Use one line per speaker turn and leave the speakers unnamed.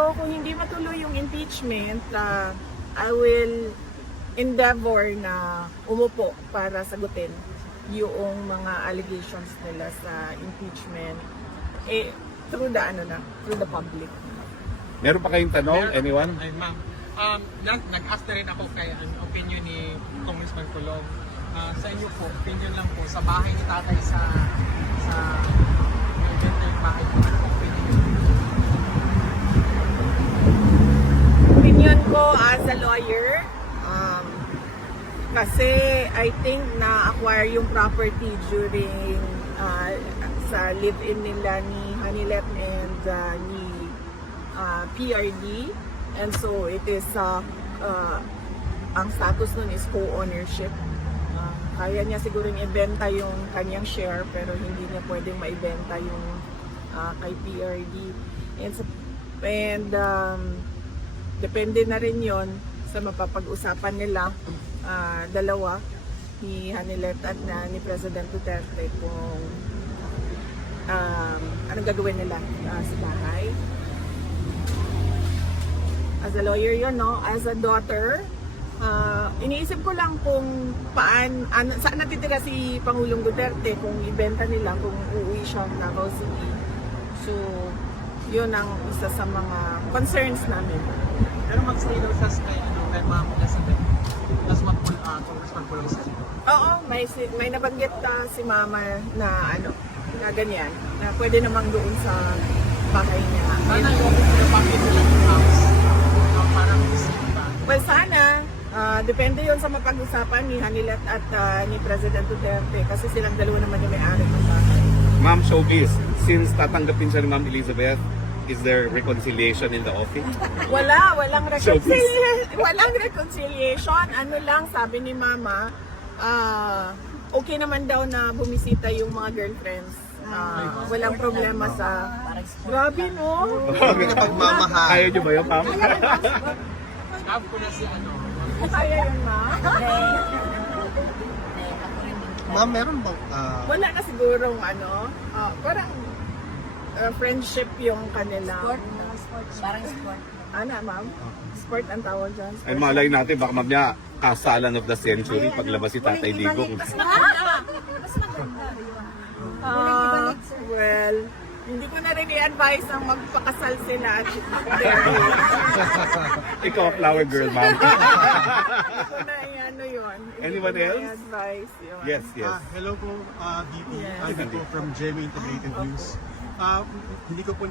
Pero kung hindi matuloy yung impeachment, I will endeavor na umupo para sagutin yung mga allegations nila sa impeachment through the public.
Meron pa kayong tanong? Anyone?
Ay, ma'am. Nag-ask na rin ako kay opinion ni Congressman Colom. Sa inyo po, opinion lang po, sa bahay ni tatay sa event na yung bahay po, ano po opinion niyo?
Opinion ko as a lawyer, kasi I think na-acquire yung property during sa live-in nila ni Hanilet and ni PRD, and so it is ang status nun is co-ownership. Kaya niya siguro ibenta yung kanyang share pero hindi niya pwedeng maibenta yung kay PRD, and depende na rin yon sa mapapag-usapan nila dalawa ni Hanilet at ni President Duterte kung anong gagawin nila sa bahay. As a lawyer yun, no? As a daughter, iniisip ko lang kung saan natitira si Pangulong Duterte kung ibenta nila, kung uuwi siya ng Davao City. So, yun ang isa sa mga concerns namin.
Pero mag-stay daw siya kay Ma'am Elizabeth. Tapos Congressman Colom sa inyo.
Oo, may nabanggit si Mama na na ganyan, na pwede namang doon sa bahay niya.
Sana yung pinapakit nila yung house. Parang isip ba?
Well, sana. Depende yon sa mapag-usapan ni Hanilet at ni President Duterte kasi silang dalawa naman yung may-ari ng bahay.
Ma'am Showbiz, since tatanggapin siya ni Ma'am Elizabeth, is there reconciliation in the office?
Walang reconciliation. Walang reconciliation. Ano lang, sabi ni Mama, okay naman daw na bumisita yung mga girlfriends. Walang problema sa... Grabe, no?
Grabe na pagmamahal.
Kaya niyo ba yun, Ma'am?
Love ko na si
Kaya yun, Ma?
Ma'am, meron bang
Wala na sigurong parang friendship yung kanila.
Parang sport.
Ma'am? Sport ang tawag dyan.
Ay, malay natin, baka Ma'am niya, kasalan of the century paglabas si Tatay Digong.
Mas maganda. Mas maganda.
Well, hindi ko na rin i-advise ang magpakasal sila at
Ikaw, flower girl, Ma'am.
Hindi ko na yun.
Anyone else?
I-advise yun.
Yes, yes.
Hello po, DP.
Yes.
I'm po from GMA Integrated News. Hindi ko po